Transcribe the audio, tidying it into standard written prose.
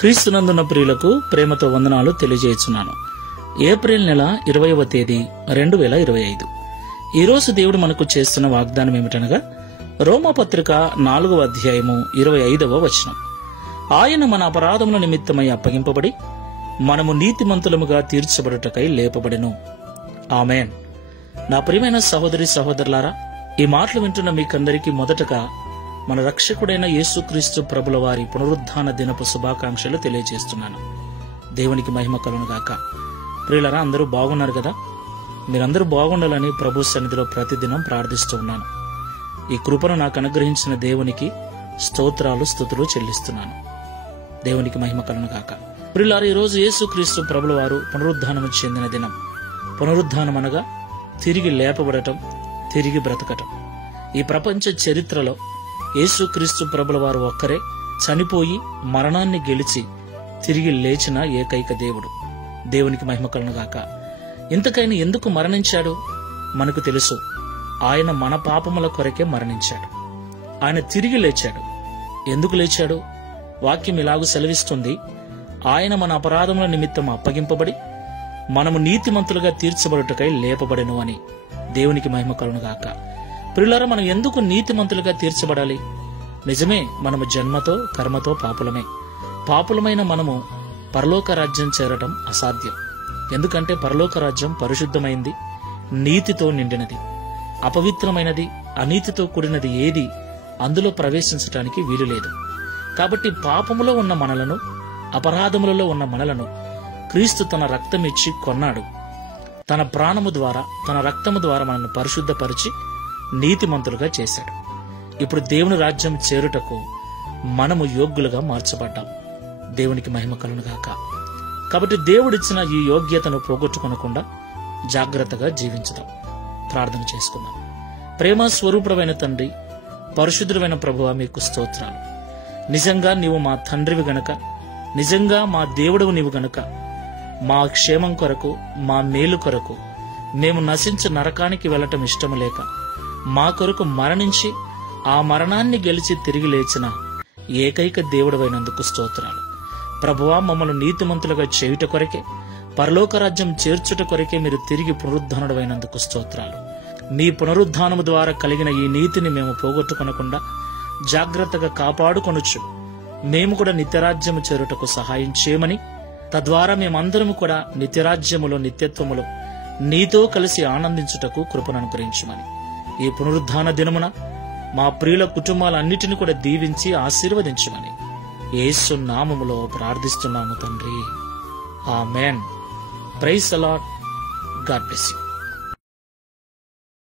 క్రీస్తునందున్న ప్రియులకు ప్రేమతో వందనాలు తెలియజేస్తున్నాను. ఏప్రిల్ నెల 20వ తేదీ 2025. ఈరోజు దేవుడు మనకు చేస్తున్న వాగ్దానం ఏమిటనగా రోమాపత్రిక 4వ అధ్యాయము 25వ వచనం. ఆయన మన అపరాధముల నిమిత్తమై అప్పగింపబడి మనము నీతిమంతులముగా తీర్చబడుటకై లేపబడెను. ఆమేన్. నా ప్రియమైన సహోదరి సహోదరులారా, ఈ మాటలు వింటున్న మీకందరికీ మొదటగా మన రక్షకుడైన యేసుక్రీస్తు ప్రభుల వారి పునరుద్ధాన దినపు శుభాకాంక్షలు తెలియజేస్తున్నాను. దేవునికి మహిమ కలుగును గాక. ప్రియులారా, అందరూ బాగున్నారు కదా? మీరందరూ బాగుండాలని ప్రభు సన్నిధిలో ప్రతిదినం ప్రార్థిస్తూ ఉన్నాను. ఈ కృపను నాకు అనుగ్రహించిన దేవునికి స్తోత్రాలు స్తుతులు చెల్లిస్తున్నాను. దేవునికి మహిమ కలుగును గాక. ప్రియులారా, ఈరోజు యేసుక్రీస్తు ప్రభుల వారు పునరుద్ధానము చెందిన దినం. పునరుద్ధానం అనగా తిరిగి లేపబడటం, తిరిగి బ్రతకటం. ఈ ప్రపంచ చరిత్రలో యేసుక్రీస్తు ప్రభుల వారు ఒక్కరే చనిపోయి మరణాన్ని గెలిచి తిరిగి లేచిన ఏకైక దేవుడు. దేవునికి మహిమ కలుగును గాక. ఇంతకైనా ఎందుకు మరణించాడు మనకు తెలుసు. ఆయన మన పాపముల కొరకే మరణించాడు. ఆయన తిరిగి లేచాడు. ఎందుకు లేచాడు? వాక్యం ఇలాగూ సెలవిస్తుంది, ఆయన మన అపరాధముల నిమిత్తం అప్పగింపబడి మనము నీతిమంతులుగా తీర్చబడుటకై లేపబడెను అని. దేవునికి మహిమ కలుగును గాక. ప్రియులారా, మనం ఎందుకు నీతిమంతులుగా తీర్చబడాలి? నిజమే, మనము జన్మతో కర్మతో పాపులమే. పాపులమైన మనము పరలోక రాజ్యం చేరటం అసాధ్యం. ఎందుకంటే పరలోక రాజ్యం పరిశుద్ధమైంది, నీతితో నిండినది. అపవిత్రమైనది, అనీతితో కూడినది ఏది అందులో ప్రవేశించటానికి వీలు లేదు. కాబట్టి పాపములో ఉన్న మనలను, అపరాధములలో ఉన్న మనలను క్రీస్తు తన రక్తమిచ్చి కొన్నాడు. తన ప్రాణము ద్వారా, తన రక్తము ద్వారా మనల్ని పరిశుద్ధపరిచి నీతిమంతులుగా చేశాడు. ఇప్పుడు దేవుని రాజ్యం చేరుటకు మనము యోగ్యులుగా మార్చబడ్డాం. దేవునికి మహిమ కలుగును గాక. కాబట్టి దేవుడిచ్చిన ఈ యోగ్యతను పోగొట్టుకొనకుండా జాగ్రత్తగా జీవించుదాం. ప్రార్థన చేసుకుందాం. ప్రేమ స్వరూపుడైన తండ్రి, పరిశుద్ధుడైన ప్రభువా, మీకు స్తోత్రాలు. నిజంగా నీవు మా తండ్రివి గనక, నిజంగా మా దేవుడవు నీవు గనక, మా క్షేమం కొరకు, మా మేలు కొరకు మేము నశించి నరకానికి వెళ్లటం ఇష్టము లేక మా కొరకు మరణించి ఆ మరణాన్ని గెలిచి తిరిగి లేచిన ఏకైక దేవుడవైనందుకు స్తోత్రాలు. ప్రభువా, మమ్మల్ని నీతిమంతులుగా చేయుట కొరకే, పరలోక రాజ్యం చేర్చుట కొరకే మీరు తిరిగి పునరుద్ధానుడవైనందుకు స్తోత్రాలు. మీ పునరుద్ధానము ద్వారా కలిగిన ఈ నీతిని మేము పోగొట్టుకొనకుండా జాగ్రత్తగా కాపాడుకొనొచ్చు మేము కూడా నిత్యరాజ్యము చేరుటకు సహాయం చేయమని, తద్వారా మేమందరము కూడా నిత్యరాజ్యములో, నిత్యత్వములో నీతో కలిసి ఆనందించుటకు కృపను అనుగ్రహించమని, ఈ పునరుద్ధాన దినమున మా ప్రియుల కుటుంబాలన్నిటిని కూడా దీవించి ఆశీర్వదించమని యేసు నామములో ప్రార్థిస్తున్నాము తండ్రి. ఆమేన్. Praise the lord. God bless you.